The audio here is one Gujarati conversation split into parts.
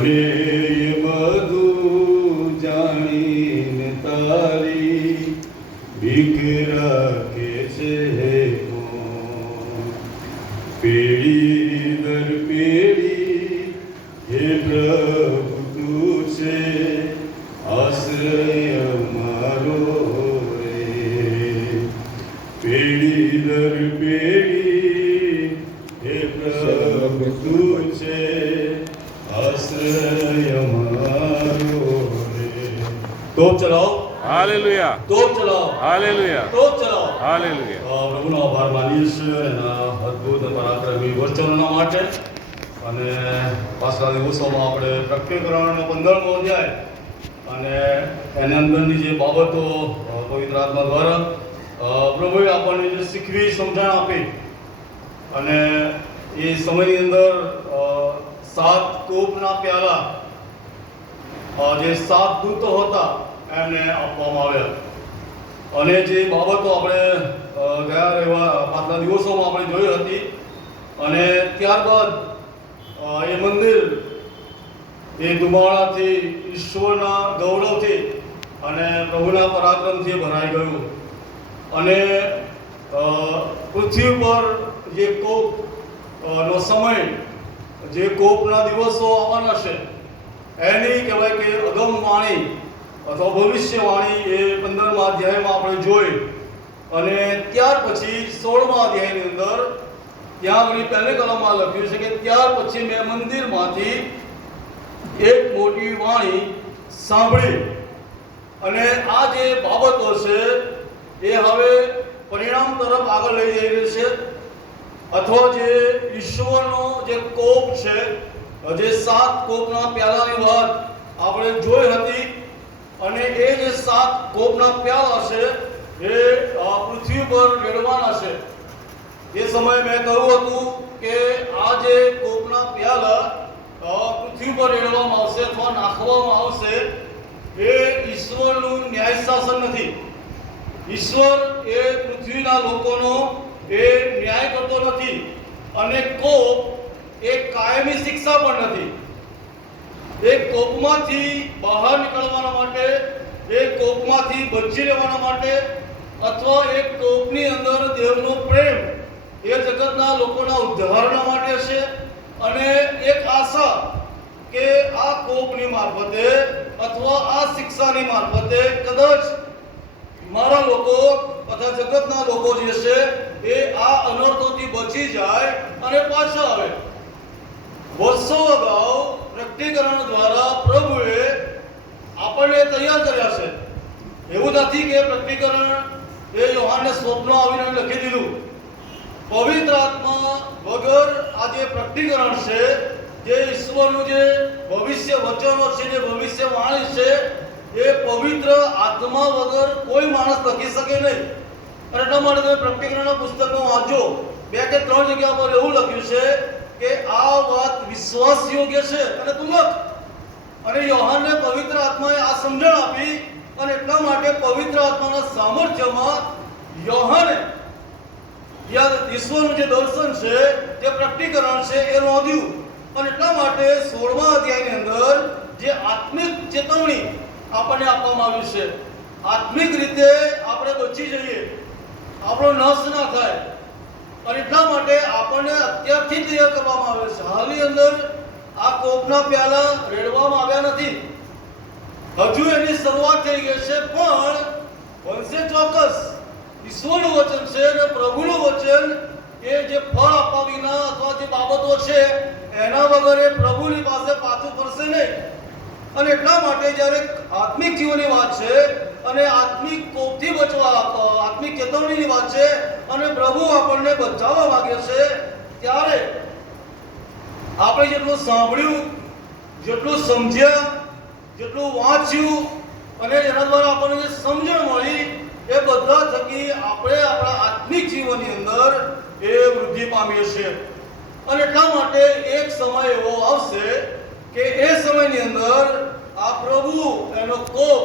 મને બધું જાણીને તારી ભીખ રાખે છે કોણ? પેઢી દર પેઢી હે પ્રભુ તું છે આશ્રય મારો રે. પેઢી દર પેઢી હે પ્રભુ તું છે આશ્રય મારો રે. તોપ ચલાવો. હાલેલુયા. તોપ ચલાવો. હાલેલુયા. તોપ ચલાવો. હાલેલુયા. પ્રભુનો આભાર માનીએ છીએ એના અદ્ભુત પરાક્રમી વચનોના માટે. અને પાછલા દિવસોમાં આપણે પ્રકટીકરણનો 15મો અધ્યાય અને એની અંદરની જે બાબતો પવિત્ર આત્મા દ્વારા પ્રભુએ આપણને જે શીખવી સમજણ આપી અને એ સમયની અંદર 7 કોપના પ્યાલા જે 7 દૂતો હતા એમને આપવામાં આવ્યા. અને જે બાબતો આપણે પાછલા દિવસોમાં આપણે જોઈ હતી અને ત્યારબાદ એ મંદિર એ ધુમાડાથી ઈશ્વરના ગૌરવથી અને પ્રભુના પરાક્રમથી ભરાઈ ગયું. અને પૃથ્વી પર જે કોપ નો સમય, જે કોપના દિવસો આવવાના છે એની કહેવાય કે અગમવાણી અથવા ભવિષ્યવાણી એ 15મા અધ્યાયમાં આપણે જોઈ. અને ત્યાર પછી 16મા અધ્યાયની અંદર ત્યાં આગળ પહેલી કલમમાં લખ્યું છે કે ત્યાર પછી મેં મંદિરમાંથી એક મોટી વાણી સાંભળી. અને આ જે બાબતો છે એ હવે પરિણામ તરફ આગળ લઈ જઈ રહી છે. અથવા જે ઈશ્વરનો જે કોપ છે, જે 7 કોપના પ્યાલાની વાત આપણે જોઈ હતી. અને એ જે 7 કોપના પ્યાલા છે એ પૃથ્વી પર રેડવાના છે. એ સમયે મેં કહ્યું હતું કે આ જે કોપના પ્યાલા પૃથ્વી પર રેડવામાં આવશે અથવા નાખવામાં આવશે એ ઈશ્વરનું ન્યાય શાસન નથી. ઈશ્વર એ પૃથ્વીના લોકોનો એ ન્યાય કરતો નથી. અને કોપ એ કાયમી શિક્ષા પણ નથી. એ કોપમાંથી બહાર નીકળવાના માટે, એ કોપમાંથી બચી રહેવાના માટે અથવા એ કોપની અંદર દેવનો પ્રેમ એ જગતના લોકોના ઉદ્ધારના માટે છે. અને એક આશા કે આ કોપની મારફતે અથવા આ શિક્ષાની મારફતે કદાચ મારા લોકો તથા જગતના લોકો જે છે એ આ અનર્થોથી બચી જાય અને પાછા આવે. વર્ષો અગાઉ પ્રકટીકરણ દ્વારા પ્રભુએ આપણને તૈયાર કર્યા છે. એવું નથી કે પ્રકટીકરણ એ યોહાનને સ્વપ્ન આવીને લખી દીધું. પવિત્ર આત્મા વગર આ જે પ્રકટીકરણ છે, જે ઈશ્વરનું જે ભવિષ્ય વચનો છે, જે ભવિષ્યવાણી છે, એ પવિત્ર આત્મા વગર કોઈ માણસ લખી શકે નહીં. અને એટલા માટે તમે પ્રકટીકરણના પુસ્તકમાં વાંચો, 2 કે 3 જગ્યા પર એવું લખ્યું છે કે આ વાત વિશ્વાસ યોગ્ય છે અને તું લખ. અને યોહાનને પવિત્ર આત્માએ આ સમજણ આપી અને એટલા માટે પવિત્ર આત્માના સામર્થ્યમાં યોહાને ઈશ્વરનું જે દર્શન છે, જે પ્રકટીકરણ છે એ નોંધ્યું. અને એટલા માટે 16મા અધ્યાયની અંદર જે આત્મિક ચેતવણી આપણને આપવામાં આવી છે, આત્મિક રીતે આપણે બચી જઈએ, આપણો નાશ ના થાય. અને એટલા માટે આપણને અત્યારથી તૈયાર કરવામાં આવે છે. હાલની અંદર આ કોપના પ્યાલા રેડવામાં આવ્યા નથી. હજુ એની શરૂઆત થઈ ગઈ છે. પણ બનશે ચોક્કસ. ઈશ્વરનું વચન છે અને પ્રભુનું વચન એ જે ફળ આપવા વિના અથવા જે બાબતો છે એના વગર એ પ્રભુની પાસે પાછું ફરશે નહીં. અને એટલા માટે જ્યારે આત્મિક જીવનની વાત છે અને આત્મિક કોપથી બચવા, આત્મિક ચેતવણીની વાત છે અને પ્રભુ આપણને બચાવવા માંગે છે, ત્યારે આપણે જેટલું સાંભળ્યું, જેટલું સમજ્યા, જેટલું વાંચ્યું અને એના દ્વારા આપણને જે સમજણ મળી એ બધા થકી આપણે આપણા આત્મિક જીવનની અંદર એ વૃદ્ધિ પામીએ છીએ. અને એટલા માટે એક સમય એવો આવશે કે એ સમયની અંદર આ પ્રભુ એનો કોપ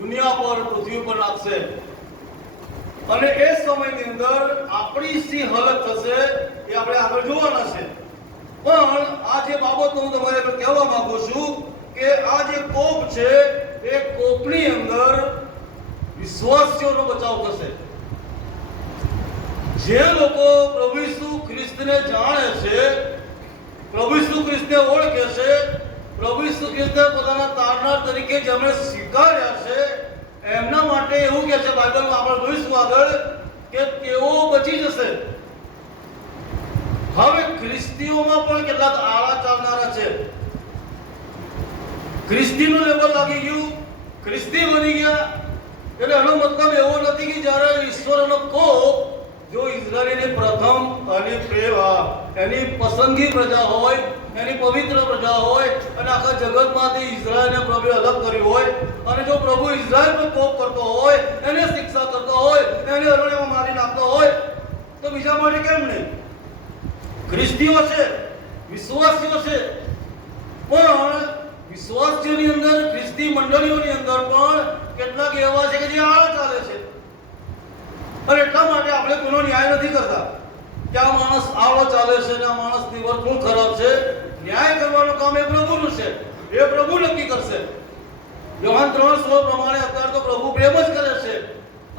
દુનિયા પર, પૃથ્વી પર નાખશે. અને એ સમયની અંદર આપણી સી હાલત થશે એ આપણે આગળ જોવાના છે. પણ આ જે બાબત હું તમારે આગળ કહેવા માંગુ છું કે આ જે કોપ છે એ કોપની અંદર વિશ્વાસીઓનો બચાવ થશે. જે લોકો પ્રભુ ઈસુ ખ્રિસ્તને જાણે છે, પ્રભુ ઈસુ ખ્રિસ્તને ઓળખે છે, પ્રભુ ઈસુ ખ્રિસ્તને પોતાના તારનાર તરીકે જેમણે સ્વીકાર્યા છે, એમના માટે એવું કહે છે બાઇબલમાં, આપણે જોઈશું આગળ, કે તેઓ બચી જશે. હવે ખ્રિસ્તીઓમાં પણ કેટલાક આળા ચાલનારા છે. ખ્રિસ્તીનું લેબલ લાગી ગયું, ખ્રિસ્તી બની ગયા, એટલે એનો મતલબ એવો નથી કે જ્યારે ઈશ્વરનો કોપ જો ઇઝરાયલની પ્રથમ અને એની પસંદગી પ્રજા હોય, એની પવિત્ર પ્રજા હોય અને આખા જગતમાંથી ઇઝરાયલને પ્રભુએ અલગ કર્યું હોય, અને જો પ્રભુ ઇઝરાયલ પર કોપ કરતો હોય, એને શિક્ષા કરતો હોય, એને અરણ્યમાં મારી નાખતો હોય, તો બીજા માટે કેમ નહીં? ખ્રિસ્તીઓ છે, વિશ્વાસીઓ છે, પણ વિશ્વાસીઓની અંદર, ખ્રિસ્તી મંડળીઓની અંદર પણ કેટલાક એવા છે કે જે આળા ચાલે છે. અને એટલા માટે આપણે કોઈનો ન્યાય નથી કરતા કે આ માણસ આળો ચાલે છે ને આ માણસની વર્તણૂક ખરાબ છે. ન્યાય કરવાનું કામ એ પ્રભુનું છે, એ પ્રભુ નક્કી કરશે. યોહાન 3:16 પ્રમાણે અત્યારે તો પ્રભુ પ્રેમ જ કરે છે,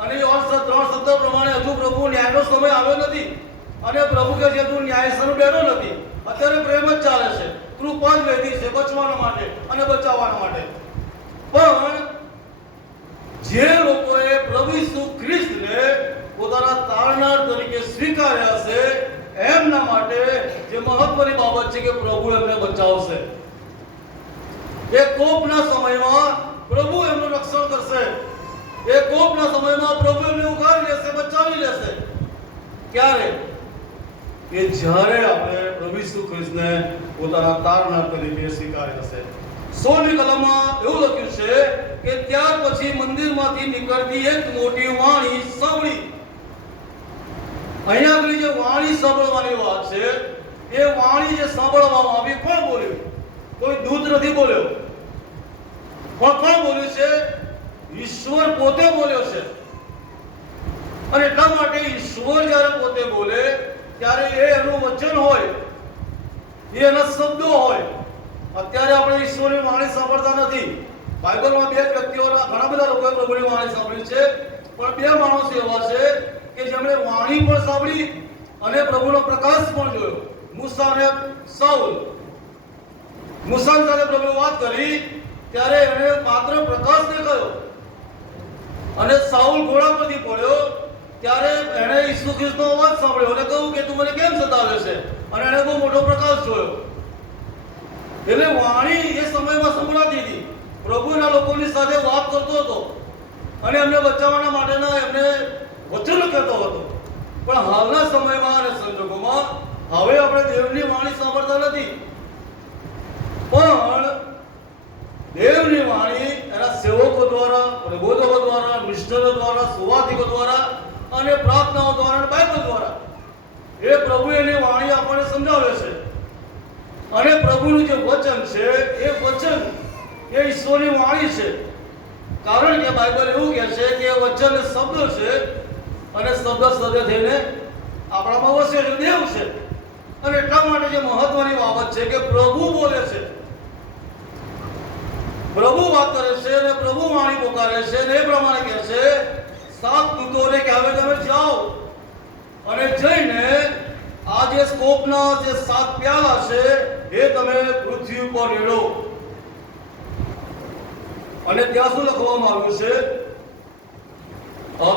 અને યોહાન 3:17 પ્રમાણે હજુ પ્રભુ ન્યાયનો સમય આવ્યો નથી, અને પ્રભુ કે છે તું ન્યાયસર બેઠો નથી, અત્યારે પ્રેમ જ ચાલે છે, કૃપા જ વહેતી છે બચવાના માટે અને બચાવવાના માટે. પણ જે લોકોએ પ્રભુ ઈસુ ખ્રિસ્તને પોતાના તારનાર તરીકે સ્વીકાર્યા છે, એમના માટે જે મહત્વની બાબત છે કે પ્રભુ એમને બચાવશે. એ કોપના સમયમાં પ્રભુ એમનું રક્ષણ કરશે. એ કોપના સમયમાં પ્રભુ એમને ઉગારી લેશે, બચાવી લેશે. ક્યારે? કે જ્યારે આપણે પ્રભુ ઈસુ ખ્રિસ્તને પોતાના તારનાર તરીકે સ્વીકાર્યા છે. 16મી કલમમાં એવું લખ્યું છે કે ત્યાર પછી મંદિરમાંથી નીકળતી એક મોટી વાણી સાંભળી. અહીંયા આગળ જે વાણી સાંભળવાની વાત છે, એ વાણી જે સાંભળવામાં આવી, કોણ બોલ્યું? કોઈ દૂત નથી બોલ્યો, પણ કોણ બોલ્યું છે? ઈશ્વર પોતે બોલ્યો છે. અને એટલા માટે ઈશ્વર જ્યારે પોતે બોલે ત્યારે એ એનું વચન હોય, એ એના શબ્દો હોય. અત્યારે આપણે ઈશ્વરની વાણી સાંભળતા નથી. બાઇબલમાં બે વ્યક્તિઓના, ઘણા બધા લોકોએ પ્રભુની વાણી સાંભળી છે, પણ બે માણસો એવા છે કે જેમણે વાણી પણ સાંભળી અને પ્રભુનો પ્રકાશ પણ જોયો. મૂસા અને સાઉલ. મૂસા સાથે પ્રભુએ વાત કરી ત્યારે એને માત્ર પ્રકાશ દેખાયો, અને સાઉલ ઘોડા પરથી પડ્યો ત્યારે એણે ઈસુ ખ્રિસ્તનો અવાજ સાંભળ્યો અને કહ્યું કે તું મને કેમ સતાવે છે, અને એણે બહુ મોટો પ્રકાશ જોયો. એટલે વાણી એ સમયમાં સંભળાતી હતી, પ્રભુ એના લોકોની સાથે વાત કરતો હતો અને એમને બચાવવાના માટેના એમને વચનો કહેતો હતો. પણ હાલના સમયમાં અને સંજોગોમાં હવે આપણે દેવની વાણી સાંભળતા નથી, પણ દેવની વાણી એના સેવકો દ્વારા, પ્રબોધકો દ્વારા, મિશનરો દ્વારા, સુવાર્તિકો દ્વારા અને પ્રાર્થનાઓ દ્વારા, બાઇબલ દ્વારા એ પ્રભુ એની વાણી આપણને સમજાવે છે. અને પ્રભુનું જે વચન છે એ વચન એ ઈશ્વરની વાણી છે. કારણ કે બાઇબલ એવું કહે છે કે વચન એ શબ્દ છે, અને શબ્દ સદે થઈને આપણામાં વસે છે, દેવ છે. અને એટલા માટે જે મહત્વની બાબત છે કે પ્રભુ બોલે છે, પ્રભુ વાત કરે છે અને પ્રભુ વાણી પોકારે છે, અને એ પ્રમાણે કહે છે 7 દૂતોને કે હવે તમે જાઓ અને જઈને આ જે સ્કોપના જે 7 પ્યાલા છે એ તમે પૃથ્વી ઉપર રેડો. અને ત્યાં શું લખવામાં આવ્યું છે?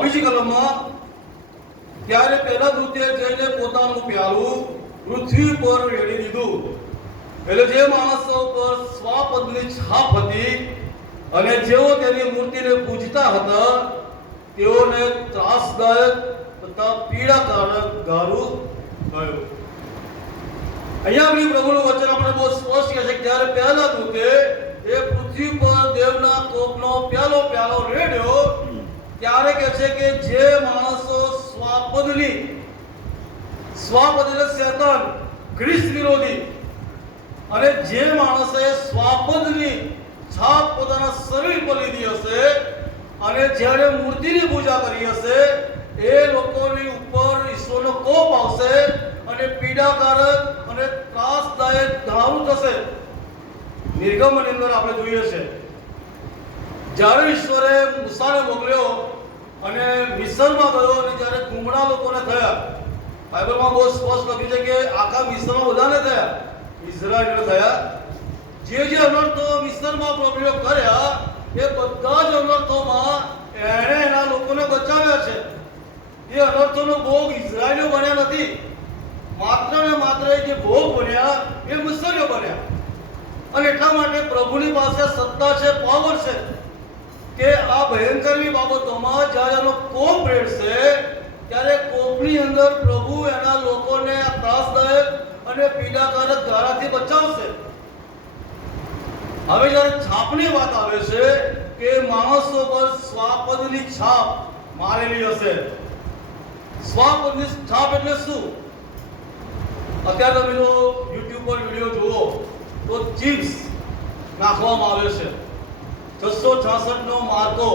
બીજી કલમમાં, ત્યારે પહેલા દૂતે જઈને પોતાનું પ્યાલું પૃથ્વી પર રેડી દીધું. એટલે જે માણસો પર સ્વાપદની છાપ હતી અને જેઓ તેની મૂર્તિને પૂજતા હતા તેઓને ત્રાસદાયક તથા પીડાકારક ગારું ગયું. અહીંયા આપણી પ્રભુનું વચન આપણે બહુ સ્પષ્ટ કહે છે. ત્યારે પહેલા દૂતે એ પૃથ્વી પર દેવના કોપનો પ્યાલો રેડ્યો ત્યારે કહે છે કે જે માણસો સ્વાપદ એટલે શેતાન, ખ્રિસ્ત વિરોધી, અને જે માણસે સ્વાપદની છાપ પોતાના શરીર પર લીધી હશે અને જ્યારે મૂર્તિની પૂજા કરી હશે, એ લોકોની ઉપર ઈશ્વરનો કોપ આવશે અને પીડાકારક અને ત્રાસદાયક ઘણાનું થશે. નિર્ગમની અંદર આપણે જોઈએ છે જ્યારે ઈશ્વરે મૂસાને મોકલ્યો અને મિસ્રમાં ગયો અને જ્યારે ગુમરા લોકોને થયા, બાઇબલમાં બહુ સ્પષ્ટ લખ્યું છે કે આખા મિસ્રમાં બધાને થયા, ઇઝરાયલીને થયા. જે અનર્થો મિસ્રમાં પ્રભુએ કર્યા એ બધા જ અનર્થોમાં એણે એના લોકોને બચાવ્યા છે. એ અનર્થોનો ભોગ ઇઝરાયલીઓ બન્યા નથી, માત્ર ને માત્ર જે ભોગ બન્યા એ મિસ્રીઓ બન્યા. અને એટલા માટે પ્રભુની પાસે સત્તા છે, પાવર છે કે આ ભયંકરની બાબતોમાં જ્યારે એનો કોપ રેડશે ત્યારે કોપની અંદર પ્રભુ એના લોકોને આ ત્રાસદાયક અને પીડાકારક ધારાથી બચાવશે. હવે જ્યારે છાપની વાત આવે છે કે માણસો પર સ્વાપદની છાપ મારેલી હશે. સ્વાપદની છાપ એટલે શું? અત્યારે તમે જો યુટ્યુબ પર વિડીયો જુઓ તો ચિપ્સ નાખવામાં આવે છે, 666 નો માર્કો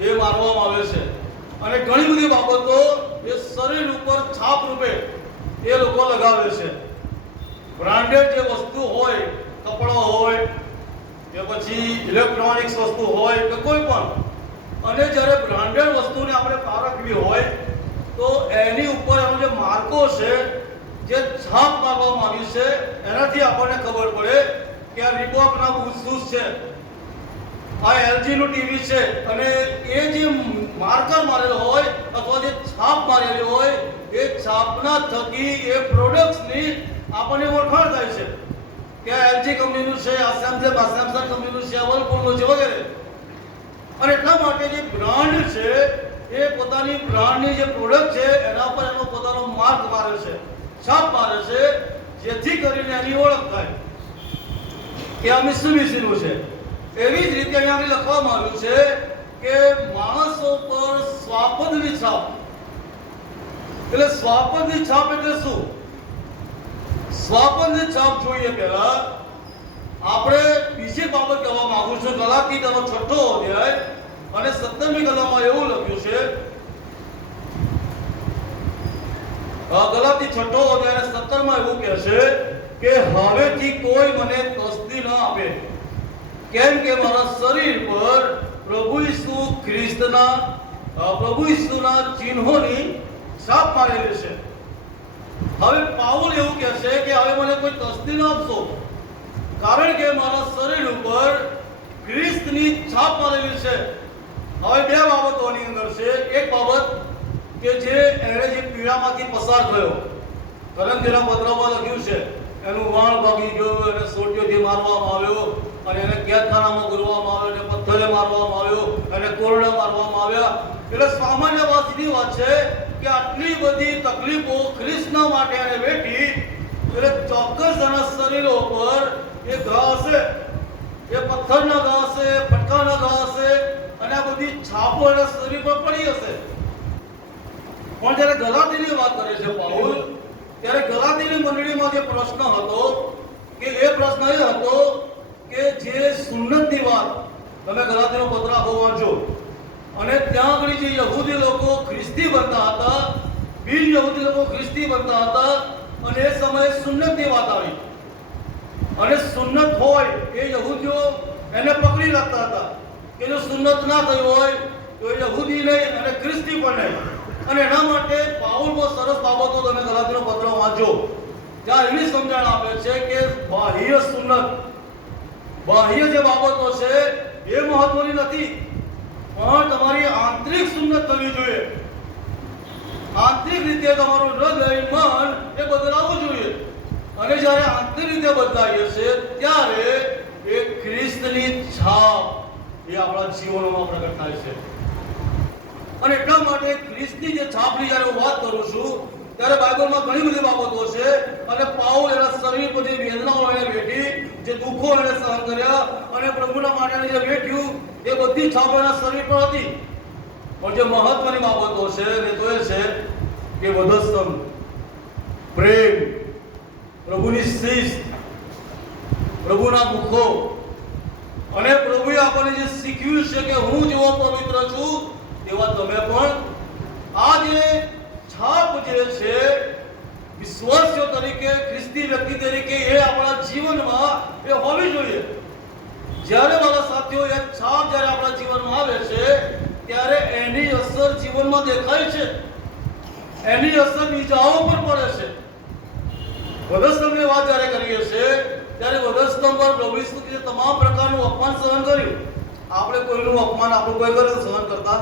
એ મારવામાં આવે છે, અને ઘણી બધી બાબતો એ શરીર ઉપર છાપ રૂપે એ લોકો લગાવે છે. બ્રાન્ડેડ જે વસ્તુ હોય, કપડો હોય કે પછી ઇલેક્ટ્રોનિક્સ વસ્તુ હોય કે કોઈ પણ, અને જ્યારે બ્રાન્ડેડ વસ્તુને આપણે પારખવી હોય તો એની ઉપર એનો જે માર્કો છે, જે છાપ મારવામાં આવી છે, એનાથી આપણને ખબર પડે કે આ રીબોકના બૂટ શૂઝ છે, આ એલજી નું ટીવી છે, અને એ જે માર્કર મારેલો હોય અથવા જે છાપ મારેલી હોય એ છાપના થકી એ પ્રોડક્ટ્સની આપણને ઓળખાણ થાય છે કે આ એલજી કંપનીનું છે, આ સેમસંગ કંપનીનું છે, આ વર્લપૂલનું છે વગેરે. અને એટલા માટે જે બ્રાન્ડ છે એ પોતાની બ્રાન્ડની જે પ્રોડક્ટ છે એના પર એનો પોતાનો માર્ક મારે છે, છાપ મારે છે, જેથી કરીને એની ઓળખ થાય કે આ મિત્સુબિશીનું છે. એવી જ રીતે અહીંયા લખવામાં આવ્યું છે કે માણસો પર સ્વાપદની છાપ. એટલે સ્વાપદની છાપ એટલે શું? સ્વાપદની છાપ જોઈએ પહેલા આપણે બીજી બાબત કહેવા માંગુ છું. ગલાતી તેનો 6ઠો અધ્યાય અને 17મી કલમમાં એવું લખ્યું છે, ગલાતી 6ઠો અધ્યાય અને 17માં એવું કહે છે કે હવેથી કોઈ મને તસ્દી ન આપે, કેમ કે મારા શરીર પર પ્રભુ ઈસુના ચિહ્નોની છાપ મારેલી છે. હવે પાઉલ એવું કહે છે કે હવે મને કોઈ તસ્દી ન આપશો, કારણ કે મારા શરીર ઉપર ખ્રિસ્તની છાપ મારેલી છે. હવે બે બાબતોની અંદર છે. એક બાબત કે જે એણે જે પીડામાંથી પસાર થયો, કરંથીના પત્રમાં લખ્યું છે એનું વાળ ભાગી ગયો, એને સોટીઓથી મારવામાં આવ્યો, અને એને કેદખાનામાં ગોળવામાં આવ્યો, એને પથ્થરે મારવામાં આવ્યો, એને કોરડા મારવામાં આવ્યા. એટલે સામાન્ય વાતની વાત છે કે આટલી બધી તકલીફો ખ્રિસ્તના માટે એને વેઠી, એટલે ચોક્કસ એના શરીરો પર એ ઘા હશે, એ પથ્થરના ઘા હશે, ફટકાના ઘા હશે, અને આ બધી છાપો એના શરીર પર પડી હશે. પણ જ્યારે ગલાતીની વાત કરે છે પાઉલ, ત્યારે ગલાતીની મંડળીમાં જે પ્રશ્ન હતો કે એ પ્રશ્ન એ હતો કે જે સુન્નતની વાત, તમે ગલાતીનો પત્ર આખો વાંચો, અને ત્યાં આગળ જે યહૂદી લોકો ખ્રિસ્તી બનતા હતા, બિન યહૂદી લોકો ખ્રિસ્તી બનતા હતા, અને એ સમયે સુન્નતની વાત આવી, અને સુન્નત હોય એ યહૂદીઓ એને પકડી રાખતા હતા કે જો સુન્નત ના થઈ હોય તો એ યહૂદી નહીં અને ખ્રિસ્તી પણ નહીં. અને એના માટે પાઉલ બહુ સરસ બાબતો, તમે ગલાતીનો પત્ર વાંચો, ત્યાં એવી સમજણ આપે છે કે બાહ્ય સુન્નત, બાહ્ય જે બાબતો છે એ મહત્વની નથી, પણ તમારી આંતરિક સુન્નત થવી જોઈએ. આંતરિક રીતે તમારું હૃદય, મન એ બદલાવવું જોઈએ. અને જ્યારે આંતરિક રીતે બદલાઈએ છે ત્યારે એ ખ્રિસ્તની છાપ એ આપણા જીવનોમાં પ્રગટ થાય છે. અને એટલા માટે ખ્રિસ્તની જે છાપની જ્યારે હું વાત કરું છું ત્યારે બાઇબલમાં ઘણી બધી બાબતો છે, અને પાઉલ એના શરીર પર જે વેદનાઓ એને વેઠી, જે દુઃખો એને સહન કર્યા, અને પ્રભુના માટે જે વેઠ્યું, એ બધી છાપ એના શરીર પર હતી. પણ જે મહત્વની બાબતો છે એ તો એ છે કે વધસ્તંભ, પ્રેમ, પ્રભુની શિસ્ત, પ્રભુના દુઃખો, અને પ્રભુએ આપણને જે શીખ્યું છે કે હું જેવો પવિત્ર છું તેવા તમે પણ. આ જે છાપ જે છે વિશ્વાસીઓ તરીકે, ખ્રિસ્તી વ્યક્તિ તરીકે એ આપણા જીવનમાં એ હોવી જોઈએ. જ્યારે મારા સાથીઓ એ છાપ જ્યારે આપણા જીવનમાં આવે છે ત્યારે એની અસર જીવનમાં દેખાય છે, એની અસર બીજાઓ પર પડે છે. વધસ્તંભની વાત જ્યારે કરીએ છીએ ત્યારે વધસ્તંભ પર પ્રભુ ઈસુ ખ્રિસ્તે તમામ પ્રકારનું અપમાન સહન કર્યું. આપણે કોઈનું અપમાન આપણું કોઈ કરે સહન કરતા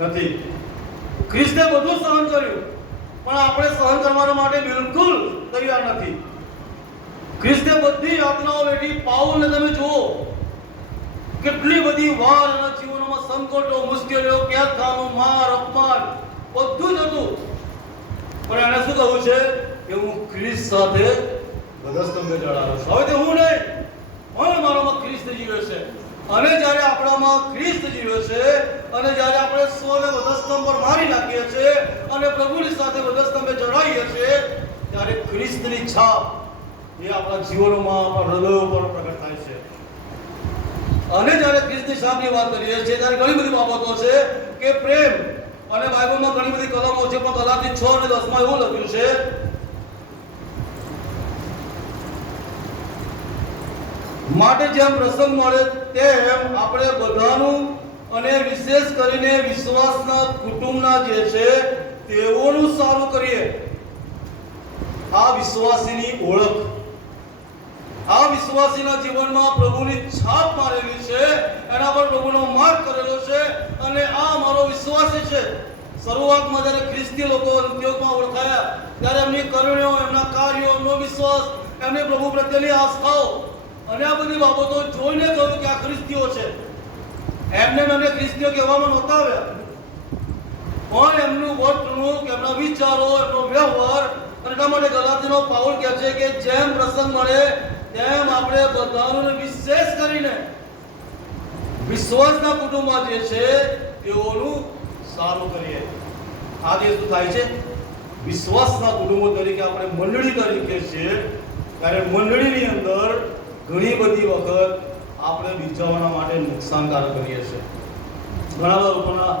નથી. ખ્રિસ્તે બધું સહન કર્યું, પણ આપણે સહન કરવા માટે બિલકુલ તૈયાર નથી. ખ્રિસ્તે બધી યાતનાઓ વેઠી. પાઉલને તમે જુઓ, કેટલી બધી વાર એના જીવનમાં સંકટો, મુશ્કેલીઓ, કેદખાનું, માર, અપમાન બધું જ હતું, પણ એને શું કહ્યું છે કે હું ખ્રિસ્ત સાથે વધસ્તંભે જડાયો છું. હવે તે હું નહીં, પણ મારામાં ખ્રિસ્ત જીવે છે. અને જ્યારે આપણામાં ખ્રિસ્ત જીવે છે અને જ્યારે આપણે સ્વને વધસ્તંભ પર મારી નાખીએ છીએ અને પ્રભુની સાથે વધસ્તંભે જડાઈએ છીએ ત્યારે ખ્રિસ્તની છાપ એ આપણા જીવનમાં, આપણા હૃદયો પર પ્રગટ થાય છે. અને જ્યારે ખ્રિસ્તની છાપની વાત કરીએ છીએ ત્યારે ઘણી બધી બાબતો છે કે પ્રેમ, અને બાઇબલમાં ઘણી બધી કલમો છે, પણ ગલાતી 6 અને 10 માં એવું લખ્યું છે માટે જેમ પ્રસંગ મળે તેમ આપણે બધાનું અને વિશેષ કરીને વિશ્વાસના કુટુંબના જે છે તેઓનું સારું કરીએ. આ વિશ્વાસીની ઓળખ, આ વિશ્વાસીના જીવનમાં પ્રભુની છાપ મારેલી છે, એના પર પ્રભુનો માર્ક કરેલો છે, અને આ મારો વિશ્વાસી છે. શરૂઆતમાં જ્યારે ખ્રિસ્તી લોકો ઉદ્યોગમાં ઓળખાયા ત્યારે એમની કરણીઓ, એમના કાર્યો, એમનો વિશ્વાસ, એમની પ્રભુ પ્રત્યેની આસ્થાઓ અને આ બધી બાબતો જોઈને કહ્યું કે આ ખ્રિસ્તીઓ છે. એમને ખ્રિસ્તીઓ કહેવામાં નહોતા આવ્યા, પણ એમનું વર્તણૂક, એમના વિચારો, એમનો વ્યવહાર, અને એટલા માટે ગલાતીનો પાઉલ કહે છે કે જેમ પ્રસંગ મળે તેમ આપણે બધાનું વિશેષ કરીને વિશ્વાસના કુટુંબમાં જે છે તેઓનું સારું કરીએ. આ જે શું થાય છે, વિશ્વાસના કુટુંબો તરીકે આપણે મંડળી તરીકે છીએ ત્યારે મંડળીની અંદર ઘણી બધી વખત આપણે બીજાઓના માટે નુકસાનકારક કરીએ છીએ. ઘણા લોકોના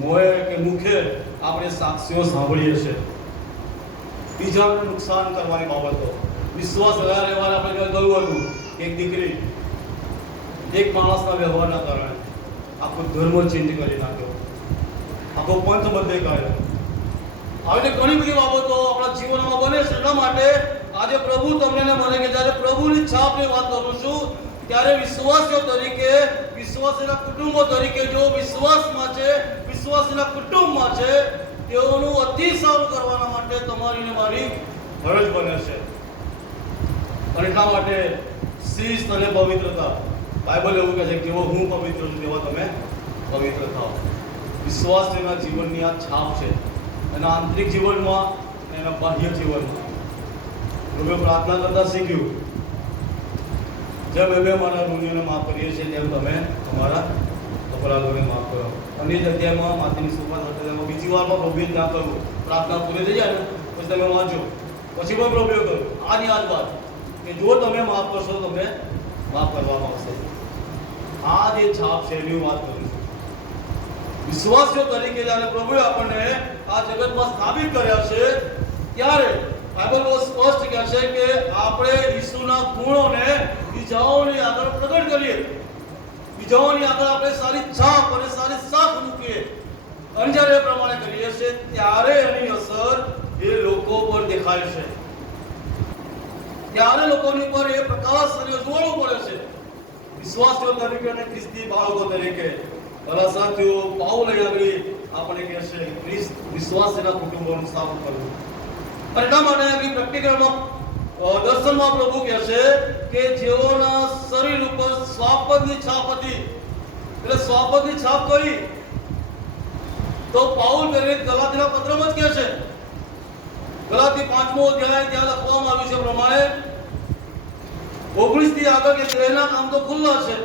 મોએ કે મુખે આપણે સાક્ષીઓ સાંભળીએ છીએ બીજાને નુકસાન કરવાની બાબતો. વિશ્વાસ વ્યવહાર આપણે કહ્યું હતું કે એક દીકરી એક માણસના વ્યવહારના કારણે આખો ધર્મ ચેન્જ કરી નાખ્યો, આખો પંથ બદલી કાઢ્યો. આવી ઘણી બધી બાબતો આપણા જીવનમાં બને છે. એટલા માટે આજે પ્રભુ તમને ને મને કે જ્યારે પ્રભુની છાપની વાત કરું છું ત્યારે વિશ્વાસીઓ તરીકે, વિશ્વાસીના કુટુંબો તરીકે જો વિશ્વાસમાં છે, વિશ્વાસીના કુટુંબમાં છે, તેઓનું અતિ સારું કરવાના માટે તમારી ને મારી ફરજ બને છે. અને એટલા માટે શિસ્ત અને પવિત્રતા, બાઇબલ એવું કહે છે કે જેવો હું પવિત્ર છું તેવા તમે પવિત્ર થાઓ. વિશ્વાસીના જીવનની આ છાપ છે, એના આંતરિક જીવનમાં, એના બાહ્ય જીવનમાં. અમે પ્રાર્થના કરતા શીખ્યું જેમ અમે અમારા ઋણીઓને માફ કરીએ છીએ તેમ તમે અમારા અપરાધોને માફ કરો. અને એ જગ્યામાં માતાની સુપાત હતો તેમાં બીજી વારમાં પ્રભુએ ના કહ્યું. પ્રાર્થના પૂરી થઈ જાય ને પછી તમે વાંચો, પછી પણ પ્રભુએ કહ્યું આની આ જ વાત કે જો તમે માફ કરશો તો તમને માફ કરવામાં આવશે. આ જે છાપ છે એની વાત કરું છું. વિશ્વાસીઓ તરીકે જ્યારે પ્રભુએ આપણને આ જગતમાં સ્થાપિત કર્યા છે ત્યારે બાઇબલ બહુ સ્પષ્ટ કહે છે કે આપણે ઈસુના ગુણોને બીજાઓની આગળ પ્રગટ કરીએ, બીજાઓની આગળ આપણે સારી છાપ અને સારી સાખ મૂકીએ. અને જ્યારે એ પ્રમાણે કરીએ છીએ ત્યારે એની અસર એ લોકો પર દેખાય છે, ત્યારે લોકોની પર એ પ્રકાશ અને ઉજવળો પડે છે. વિશ્વાસીઓ તરીકે અને ખ્રિસ્તી બાળકો તરીકે તારા સાથીઓ પાઉલ આગળ આપણે કહે છે ખ્રિસ્ત વિશ્વાસીના કુટુંબોનું સારું કરવું. એટલા માટે અહીં પ્રેક્ટિકલમાં દર્શનમાં પ્રભુ કહે છે કે જેઓના શરીર ઉપર સ્વાપદની છાપ હતી. એટલે સ્વાપદની છાપ કરી તો પાઉલ ગલાતીના પત્રમાં જ કહે છે, ગલાતી 5મો અધ્યાય ત્યાં લખવામાં આવ્યું છે પ્રમાણે 19 થી આગળ કે દેહના કામ તો ખુલ્લા છે,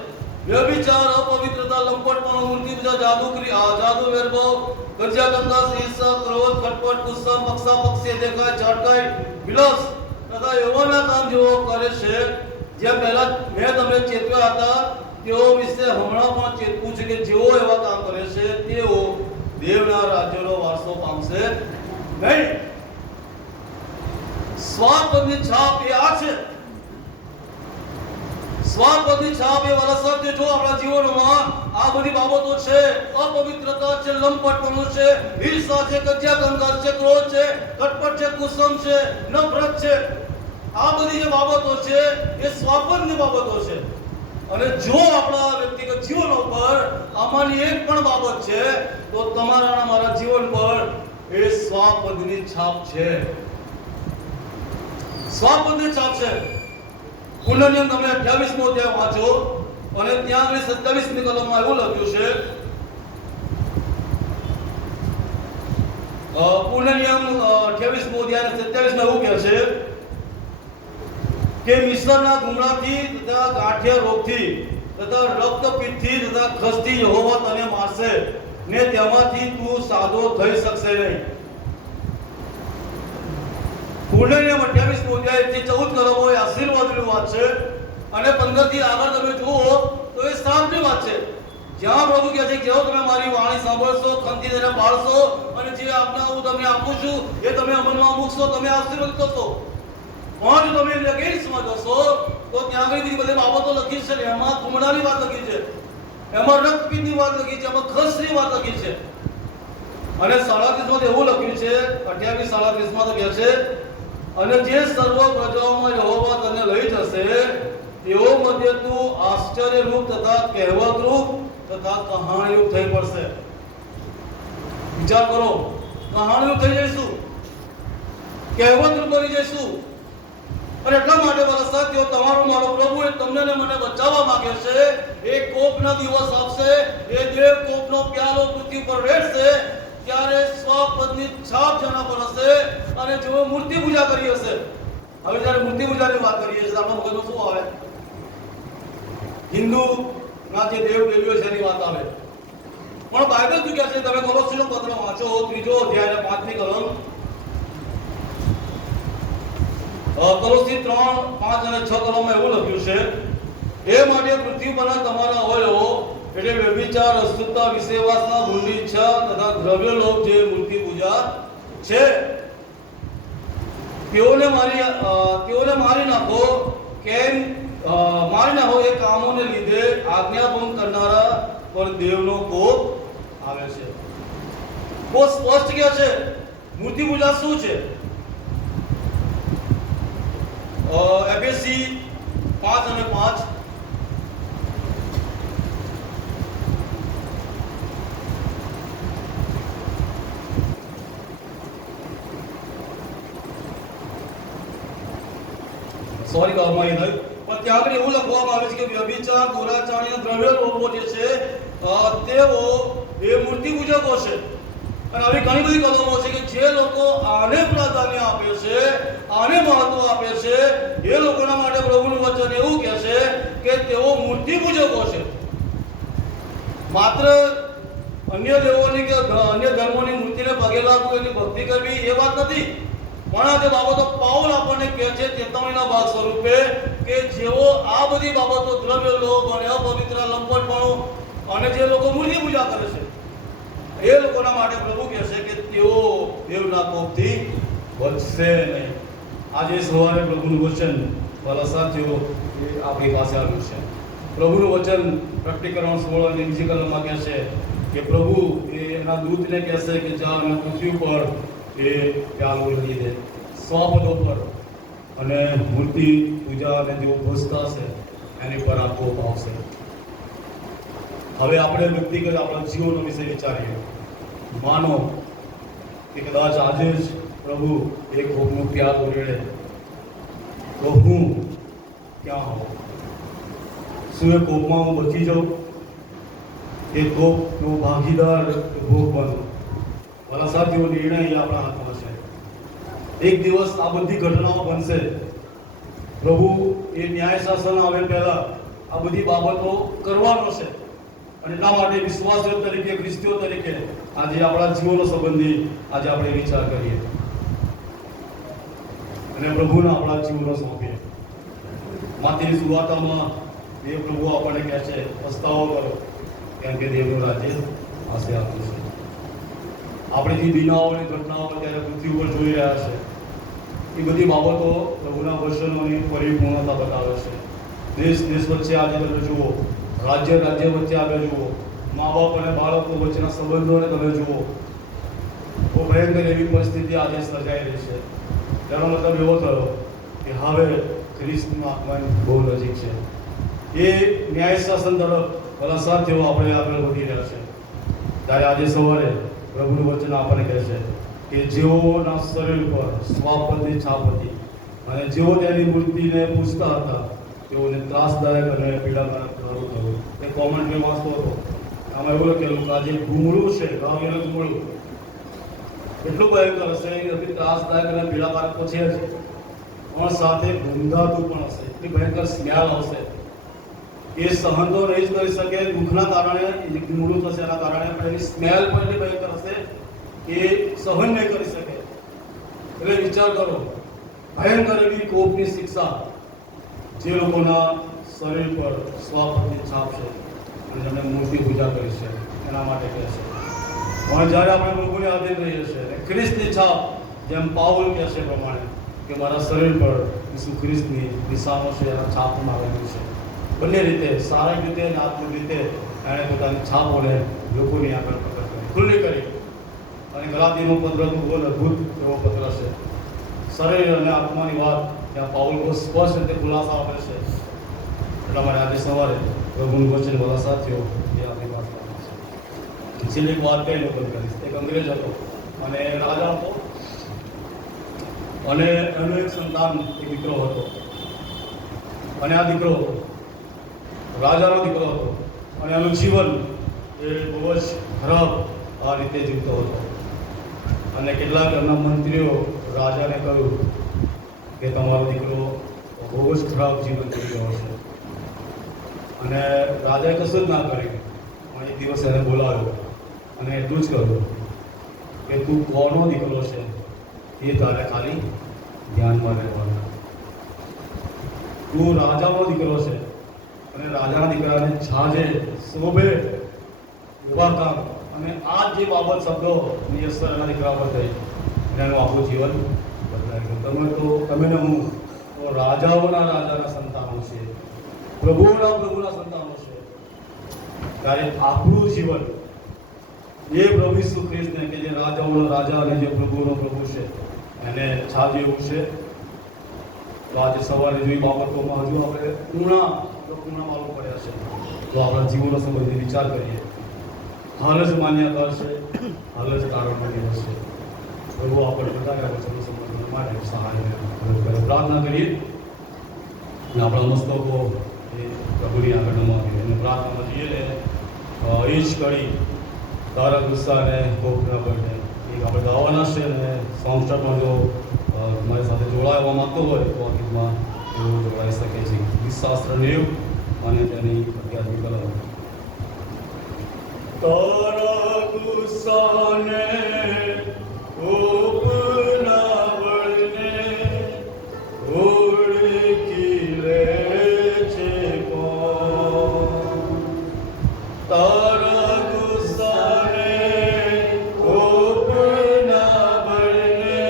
વ્યભિચાર, અપવિત્રતા, લંપટપણું, મૂર્તિ પૂજા, જાદુ, વૈરભાવ, ગરજા, ગંદા, ઈર્ષા, ક્રોધ, ખટપટ, ગુસ્સા, પક્ષાપક્ષી, દેખાય, ઝાટકાઈ, વિલાસ તથા એવાના કામ જેઓ કરે છે જે પહેલા મેં તમને ચેતવ્યા હતા તેઓ વિશે હમણાં પણ ચેતવું છે કે જેઓ એવા કામ કરે છે તેઓ દેવના રાજ્યનો વારસો પામશે નહીં. સ્વાપદની છાપ એ આ છે. સ્વાપદની છાપ એ વાલા શબ્દ જો આપણા જીવનમાં આ બધી બાબતો છે, અપવિત્રતા છે, લંપટપણું છે, ઈર્ષા છે, કજ્જાકંકાર છે, ક્રોધ છે, કટપટ છે, કુસમ છે, નફરત છે, આ બધી જે બાબતો છે એ સ્વાપદની બાબતો છે. અને જો આપણા વ્યક્તિગત જીવન ઉપર આમાંની એક પણ બાબત છે તો તમારા અને મારા જીવન પર એ સ્વાપદની છાપ છે. સ્વાપદની છાપ છે. પુનર્નિયમ તમે 28મો અધ્યાય વાંચો અને ત્યાં આગળ 27મી કલમમાં એવું લખ્યું છે. પુનર્નિયમ 28મો અધ્યાય 27માં એવું કહે છે કે મિશ્રના ગુમરાથી તથા ગાંઠિયા રોગથી તથા રક્તપિત્તથી તથા ખસથી યહોવા તને મારશે ને તેમાંથી તું સાદો થઈ શકશે નહીં. પુનર્નિયમ 28મો અધ્યાય 14 કલમો એ આશીર્વાદની વાત છે અને 15 થી આગળ તમે જુઓ તો એ શ્રાપની વાત છે. જ્યાં પ્રભુ કહે છે કે જેવો તમે મારી વાણી સાંભળશો, ખંતી તેને પાળશો અને જે આજ્ઞા હું તમને આપું છું એ તમે અમલમાં મૂકશો, તમે આશીર્વાદ થશો. પણ જો તમે નેગેટિવમાં જશો તો ત્યાં આગળ બધી બાબતો લખી છે. એમાં કુમડાની વાત લખી છે, એમાં રક્તપિત્તની વાત લખી છે, એમાં ખસની વાત લખી છે. અને 37માં એવું લખ્યું છે, 28:37માં તો કહે છે અને જે સર્વ પ્રજાઓમાં યહોવા તને લઈ જશે તેઓ મધ્ય તું આશ્ચર્યરૂપ તથા કહેવતરૂપ તથા કહાણીરૂપ થઈ પડશે. વિચાર કરો, કહાણીરૂપ થઈ જઈશું, કહેવતરૂપ બની જઈશું. અને એટલા માટે મારા સાથીઓ, તમારો મારો પ્રભુ એ તમને ને મને બચાવવા માંગે છે. એ કોપના દિવસ આવશે, એ દેવ કોપનો પ્યાલો પૃથ્વી પર રહેશે ત્યારે સ્વપદની છાપ જેના પર હશે અને જેઓ મૂર્તિ પૂજા કરી હશે. હવે જ્યારે મૂર્તિ પૂજાની વાત કરીએ છીએ આપણા મગજમાં શું આવે? હિન્દુ ના જે દેવ દેવીઓ છે એની વાત આવે. પણ બાઇબલ શું કહે છે? તમે કોલોસીનો પત્ર વાંચો 3 અધ્યાય 5મી કલમ. કોલોસી 3, 5 અને 6 કલમમાં એવું લખ્યું છે, એ માટે પૃથ્વી પરના તમારા અવયવો એટલે વ્યભિચાર, અશુદ્ધતા, વિષયવાસના, ભૂંડી ઈચ્છા તથા દ્રવ્યલોભ જે મૂર્તિ પૂજા છે તેઓને મારી નાખો. કેમ મારી નાખો? એ કામોને લીધે આજ્ઞાભંગ કરનારા પર દેવનો કોપ આવે છે. બહુ સ્પષ્ટ કહે છે મૂર્તિ પૂજા શું છે. એફએસી 5 અને 5. સોરી કહવામાં એ થયું, પણ ત્યાં આગળ એવું લખવામાં આવે છે કે વ્યભિચાર, દુરાચારી, દ્રવ્ય લોભો જે છે તેઓ એ મૂર્તિ પૂજકો છે. અને આવી ઘણી બધી કલમો છે કે જે લોકો આને પ્રાધાન્ય આપે છે, આને મહત્વ આપે છે, એ લોકોના માટે પ્રભુનું વચન એવું કહે છે કે તેઓ મૂર્તિ પૂજકો છે. માત્ર અન્ય દેવોની કે અન્ય ધર્મોની મૂર્તિને પગે લાગવું, એની ભક્તિ કરવી એ વાત નથી. પણ આ જે બાબતો પાઉલ આપણને કહે છે ચેતવણીના ભાગ સ્વરૂપે કે જેઓ આ બધી બાબતો દ્રવ્ય લોભ અને અપવિત્ર લંપટપણું અને જે લોકો મૂર્તિ પૂજા કરે છે એ લોકોના માટે પ્રભુ કહે છે કે તેઓ દેવના કોપથી બચશે નહીં. આજે સવારે પ્રભુનું વચન વાલા સાથીઓ એ આપણી પાસે આવ્યું છે. પ્રભુનું વચન પ્રકટીકરણ 16 અને બીજી કલમમાં કહે છે કે પ્રભુ એના દૂતને કહેશે કે જા અને પૃથ્વી પર એ પ્યાલો લઈ દે સ્વપદો પર અને મૂર્તિ પૂજા અને જેઓ ભજતા છે એની પર આ કોપ આવશે. હવે આપણે વ્યક્તિગત આપણા જીવનો વિશે વિચારીએ. માનો કે કદાચ આજે જ પ્રભુ એક કોપનું પ્યાલો રેડે તો હું ક્યાં હોઉં? શું એ કોપમાં હું બચી જાઉં? એ કોપનો ભાગીદાર ભોગ બનું? મારા સાથીઓ, નિર્ણય આપણા હાથમાં છે. એક દિવસ આ બધી ઘટનાઓ બનશે. પ્રભુ એ ન્યાય શાસન આવે પહેલા આ બધી બાબતો કરવાનો છે. અને એટલા માટે વિશ્વાસીઓ તરીકે, ખ્રિસ્તીઓ તરીકે આજે આપણા જીવનો સંબંધી આજે આપણે વિચાર કરીએ અને પ્રભુને આપણા જીવનો સોંપીએ. માથેની સુવાર્તામાં એ પ્રભુ આપણને કહે છે પસ્તાવો કરો કેમ કે દેવનું રાજ્ય પાસે આવ્યું છે. આપણે જે દિનાઓની ઘટનાઓ ત્યારે પૃથ્વી ઉપર જોઈ રહ્યા છે એ બધી બાબતો પ્રભુના વચનોની પરિપૂર્ણતા બતાવે છે. દેશ વચ્ચે આજે તમે જુઓ, રાજ્ય વચ્ચે આગળ જુઓ, મા બાપ અને બાળકો વચ્ચેના સંબંધોને તમે જુઓ, બહુ ભયંકર એવી પરિસ્થિતિ આજે સર્જાઈ રહી છે. તેનો મતલબ એવો થયો કે હવે ખ્રિસ્તનું આગમન બહુ નજીક છે. એ ન્યાય શાસન તરફ બધા સાથીઓ આપણે આગળ વધી રહ્યા છે. ત્યારે આજે સવારે પ્રભુનું વચન આપણને કહે છે કે જેઓના શરીર પર સ્વાપદની છાપ હતી અને જેઓ તેની મૂર્તિને પૂજતા હતા તેઓને ત્રાસદાયક અને પીડાદાયક ખરું થયું. એ કોમેન્ટરી વાંચતો હતો. આમાં એવું લખેલું કે આજે ઘૂમડું છે, ગાવીને ઘૂમડું એટલું ભયંકર હશે, એટલી ત્રાસદાયક અને પીડાદાયક તો છે જ, પણ સાથે ગંધાતું પણ હશે. એટલી ભયંકર સ્મેલ આવશે એ સહન તો નહીં જ કરી શકે. દુઃખના કારણે ઘૂમડું થશે, એના કારણે પણ એની સ્મેલ પણ એટલી ભયંકર હશે કે સહન નહીં કરી શકે. એટલે વિચાર કરો, ભયંકર એવી કોપની શિક્ષા જે લોકોના શરીર પર સ્વાપદની છાપ છે અને જેમને મૂર્તિ પૂજા કરી છે એના માટે કહે છે. પણ જ્યારે આપણે પ્રભુને આધીન રહીએ છીએ અને ખ્રિસ્તની છાપ, જેમ પાઉલ કહે છે પ્રમાણે કે મારા શરીર પર ઈસુ ખ્રિસ્તની નિશાનો છે, એના છાપ મારેલી છે. બંને રીતે, શારીરિક રીતે અને આત્મિક રીતે એણે પોતાની છાપોને લોકોની આગળ પ્રગટ કરી, ખુલ્લી કરી. અને ગલાતીનું પત્ર તો બહુ અદ્ભુત એવો પત્ર છે. શરીર અને આત્માની વાત ત્યાં પાઉલ બહુ સ્પષ્ટ રીતે ખુલાસા આપે છે. એટલા માટે આજે સવારે પ્રભુનું વચન બધા સાથીઓ એ આપણી વાત છે. છેલ્લી એક વાત કહીને બંધ કરીશ. એક અંગ્રેજ હતો અને રાજા હતો અને એનો એક સંતાન, એક દીકરો હતો. અને આ દીકરો રાજાનો દીકરો હતો અને એનું જીવન એ બહુ જ ખરાબ આ રીતે જીવતો હતો. અને કેટલાક એમના મંત્રીઓ રાજાને કહ્યું કે તમારો દીકરો બહુ જ ખરાબ જીવન જીવી રહ્યો છે. અને રાજાએ કશું જ ના કર્યું, પણ એક દિવસ એને બોલાવ્યો અને એટલું જ કહ્યું કે તું કોનો દીકરો છે એ તારે ખાલી ધ્યાનમાં રહેવાનું. તું રાજાનો દીકરો છે અને રાજાના દીકરાને છાજે શોભે એવા કામ અને આ જે બાબત શબ્દોની અસર એના દીકરા પર થઈ અને એનું આખું જીવન બદલાઈ ગયું. તમે ને હું તો રાજાના સંતાનો છે, પ્રભુના સંતાનો છે. ત્યારે આપણું જીવન એ પ્રભુ ઈસુ ખ્રિસ્તને કે જે રાજાઓનો રાજા અને જે પ્રભુનો પ્રભુ છે એને છાજે એવું છે. તો આજે સવારે જેવી બાબતોમાં હજુ આપણે પૂર્ણ માલુમ પડ્યા છે. તો આપણા જીવનો સંબંધી વિચાર કરીએ. હાલ જ માન્યતા છે, હાલ જ કારણ બની રહેશે. પ્રભુ આપણે બધા વચનો સમજવા માટે સહાય પ્રાર્થના કરીએ અને આપણા મસ્તકો એ પ્રભુની આગળ નમાવીએ અને પ્રાર્થનામાં જઈએ ને એ જ કરી તારા ગુસ્સા અને કોપના બને એ આપણે ગાવાના છે. અને સોંગસ્ટરમાં જો મારી સાથે જોડાવા માંગતો હોય તો આ ગીતમાં એવું જોડાઈ શકે છે. ગીતશાસ્ત્ર 90 અને તેની 11મી કલમ. તારા ગુસ્સાને કોપના બળને ઓળખી લે છે કોણ? તારા ગુસ્સાને કોપના બળને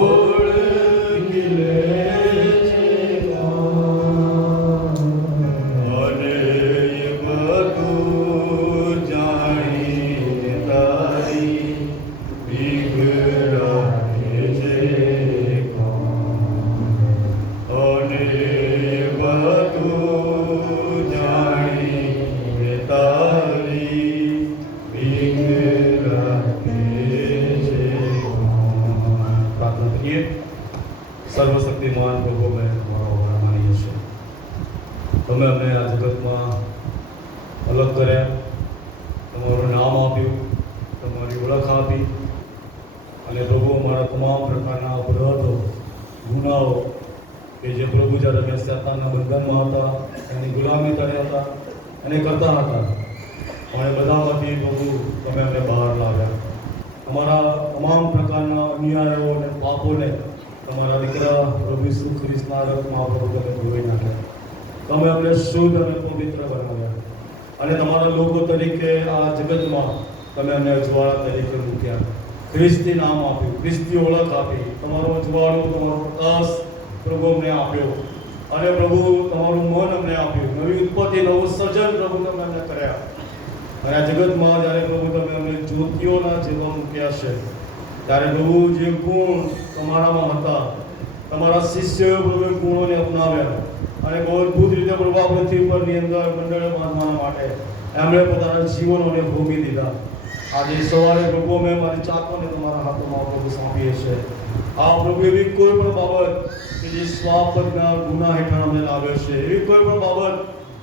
ઓળખી લે છે કોણ? અને એ બધું જાણીને તારી ભીખ રાખે છે કોણ? અને એ બધું જાણીને તારી ભીખ રાખે છે કોણ? પ્રાર્થના કરીએ. સર્વશક્તિમાન પ્રભુ, મેં તમારો આભાર માનીએ છીએ. તમે અમને આ જગતમાં અલગ કર્યા, તમારું નામ આપ્યું, તમારી ઓળખ આપી અને પ્રભુ અમારા તમામ પ્રકારના અપરાધો, ગુનાઓ કે જે પ્રભુ જ્યારે અમે શૈતાનના બંધનમાં હતા, એની ગુલામી કર્યા હતા અને કરતા હતા, પણ એ બધામાંથી પ્રભુ તમે અમને બહાર લાવ્યા. અમારા તમામ પ્રકારના અન્યાયો અને પાપોને તમારા દીકરા પ્રભુ ઈસુ ખ્રિસ્તના રક્તમાં પ્રભુ તમે ધોઈ નાખ્યા. તમે અમને શુદ્ધ અને પવિત્ર બનાવ્યા અને તમારા લોકો તરીકે આ જગતમાં તમે અમને અજવાળા તરીકે મૂક્યા. ખ્રિસ્તી નામ આપ્યું, ખ્રિસ્તી ઓળખ આપી, તમારો જુવાળો, તમારો પ્રકાશ પ્રભુ અમને આપ્યો. અને પ્રભુ તમારું મન અમને આપ્યું, નવી ઉત્પત્તિ, નવું સર્જન પ્રભુ તમે અમને કર્યા. અને આ જગતમાં જ્યારે પ્રભુ તમે અમને જ્યોતિઓના જેવા મૂક્યા છે, ત્યારે પ્રભુ જે ગુણ તમારામાં હતા, તમારા શિષ્યોએ પ્રભુ ગુણોને અપનાવ્યા અને બહુ અદભુત રીતે પ્રભુ આ પૃથ્વી પરની અંદર મંડળ બાંધવા માટે એમણે પોતાના જીવનોને ભોગી દીધા. આજે સવારે પ્રભુ અમે મારી ચાકોને તમારા હાથોમાં પ્રભુ સોંપીએ છીએ. આ પ્રભુ એવી કોઈ પણ બાબત કે જે સ્વાપદના ગુના હેઠળ અમને લાવે છે, એવી કોઈ પણ બાબત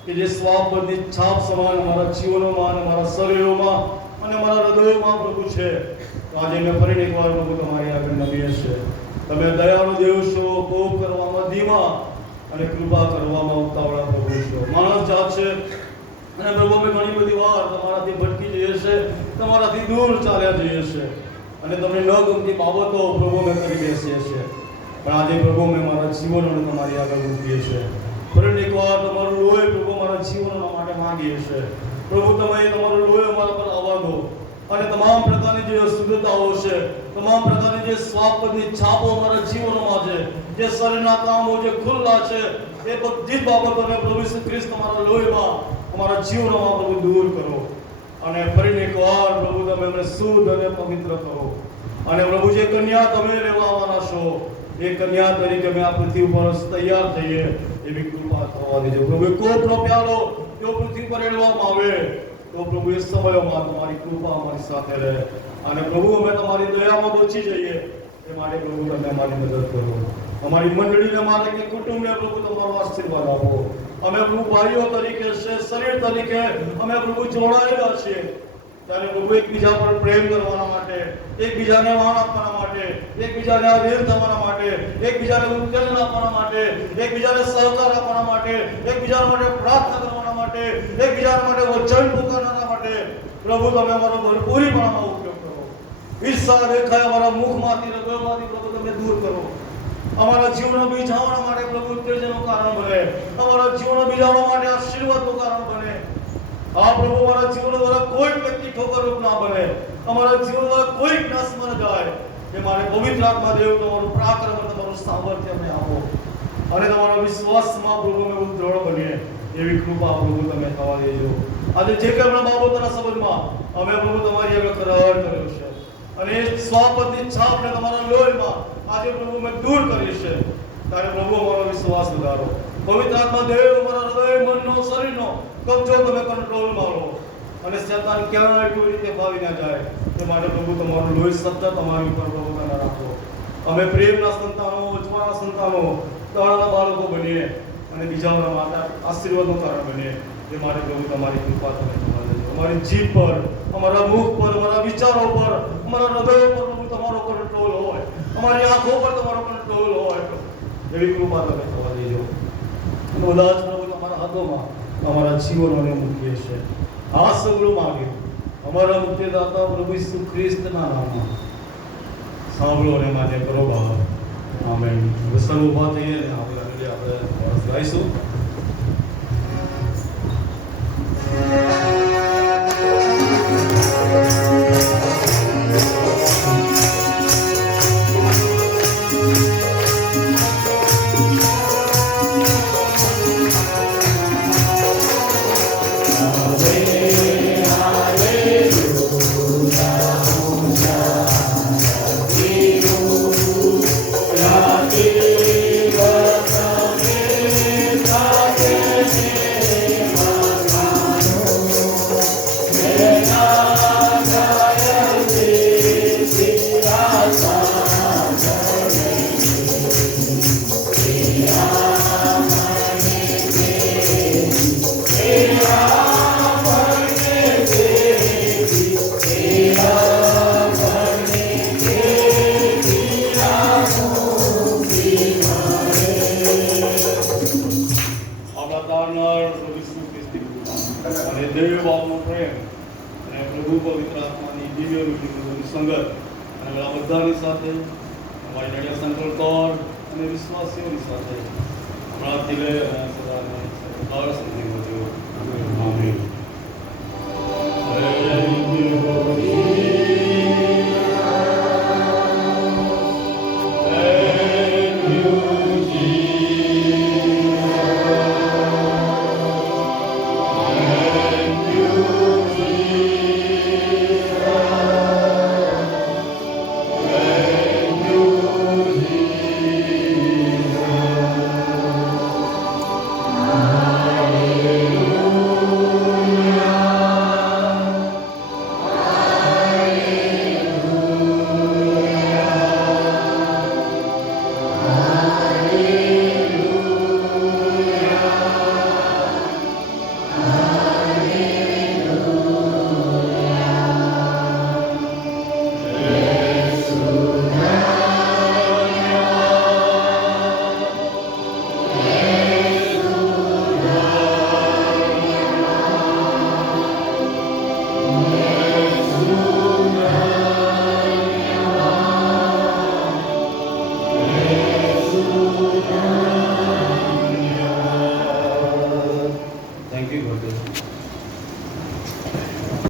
કે જે સ્વાપદની છાપ સમાન અમારા જીવનોમાં અને અમારા શરીરોમાં અને અમારા હૃદયોમાં પ્રભુ છે, તો આજે મેં ફરી એકવાર પ્રભુ તમારી આગળ નમીએ છીએ. તમે દયાળુ દેવ છો, કોપ કરવામાં ધીમા અને કૃપા કરવામાં ઉતાવળા પ્રભુ છો. માણસ જાત છે અને પ્રભુ અમે ઘણી બધી વાર તમારાથી ભટકી જઈએ છીએ, તમારાથી દૂર ચાલ્યા જઈએ છીએ અને તમને ન ગમતી બાબતો પ્રભુ અમે કરી બેસીએ છીએ. પણ આજે પ્રભુ અમે મારા જીવનોને તમારી આગળ મૂકીએ છીએ. ફરી એકવાર તમારું લોહી પ્રભુ મારા જીવનોના માટે માંગીએ છીએ. પ્રભુ તમે તમારું લોહી અમારા પર આવવા દો અને તમામ પ્રકારની જે અશુદ્ધતાઓ છે, તમામ પ્રકારની જે સ્વાપદની છાપો અમારા જીવનોમાં છે, જે શરીરના કામો જે ખુલ્લા છે, એ બધી જ બાબતોને પ્રભુ ઈસુ ખ્રિસ્ત તમારા લોહીમાં અમારા જીવનોમાં પ્રભુ દૂર કરો. અને ફરી એકવાર પ્રભુ તમે અમને શુદ્ધ અને પવિત્ર કરો. અને પ્રભુ જે કન્યા તમે લેવા આવવાના છો, એ કન્યા તરીકે અમે આ પૃથ્વી ઉપર તૈયાર થઈએ એવી કૃપા થવા દેજો. પ્રભુ કોપનો પ્યાલો જો પૃથ્વી પર રેડવામાં આવે તો પ્રભુ એ સમયોમાં તમારી કૃપા અમારી સાથે રહે. અને પ્રભુ અમે તમારી દયામાં બચી જઈએ એ માટે પ્રભુ તમે અમારી મદદ કરો. અમારી મંડળીને, મારે કે કુટુંબને પ્રભુ તમારો આશીર્વાદ આપો. અમે પ્રભુ ભાઈઓ તરીકે છે, શરીર તરીકે અમે પ્રભુ જોડાયેલા છીએ, ત્યારે પ્રભુ એકબીજા પર પ્રેમ કરવાના માટે, એકબીજાને વાણ આપવાના માટે, એકબીજાને આધીન થવાના માટે, એકબીજાને ઉત્તેજન આપવાના માટે, એકબીજાને સહકાર આપવાના માટે, એકબીજા માટે પ્રાર્થના કરવાના માટે, એકબીજા માટે વચન પુકારવાના માટે પ્રભુ તમે અમારો ભરપૂરીપણામાં ઉપયોગ કરો. ઈર્ષા દેખાય અમારા મુખમાંથી, હૃદયમાંથી પ્રભુ તમે દૂર કરો. અમારા જીવનો બીજાવવા માટે પ્રભુ ઉત્તેજનનું કારણ બને, અમારા જીવનો બીજાવવા માટે આશીર્વાદનું કારણ બને. આ પ્રભુ અમારા જીવન દ્વારા કોઈ વ્યક્તિ ઠોકરરૂપ ના બને, અમારા જીવન દ્વારા કોઈ નાશ ન જાય. એ માટે પવિત્ર આત્મા દેવ તમારું પરાક્રમ, તમારું સામર્થ્ય અમને આપો અને તમારા વિશ્વાસમાં પ્રભુ અમે ઉદ્ધળ બનીએ એવી કૃપા પ્રભુ તમે થવા દેજો. આજે જે કંઈ આપણા બાબતોના સંબંધમાં અમે પ્રભુ તમારી આગળ કરાર કર્યો છે અને એ સ્વાપદની છાપને તમારા લોહીમાં આજે પ્રભુ અમે દૂર કરી છે, ત્યારે પ્રભુ અમારો વિશ્વાસ વધારો. પવિત્ર આત્મા દેવ અમારા હૃદય, મનનો, શરીરનો કબજો તમે કંટ્રોલમાં લો અને શૈતાન ક્યાંય કોઈ રીતે ભાવી ના જાય તે માટે પ્રભુ તમારું લોહી સતત અમારી ઉપર પ્રભુ તમે રાખો. અમે પ્રેમના સંતાનો, વચવાના સંતાનો, દયાળુના બાળકો બનીએ અને બીજાઓના માટે આશીર્વાદનું કારણ બનીએ. તે માટે પ્રભુ તમારી કૃપા તમે થવા દેજો. અમારી જીભ પર, અમારા મુખ પર, અમારા વિચારો પર, અમારા હૃદય પર પ્રભુ તમારો કંટ્રોલ હોય, અમારી આંખો પર તમારો કંટ્રોલ હોય એવી કૃપા તમે થવા દેજો. બધા જ પ્રભુ તમારા હાથોમાં અમારા જીવનોને મૂકીએ છીએ. આ સગળું માંગ્યું અમારા મુક્તિદાતા પ્રભુ ઈસુ ખ્રિસ્તના નામમાં સાંભળો અને માન્ય કરો બાબા. આમેન. સર્વ ઊભા થઈએ અને આપણે ગાઈશું. બધાની સાથે અમારી નડિયાદ સંકલ્પ અને વિશ્વાસીઓની સાથે હમણાંથી સદાને સંધિ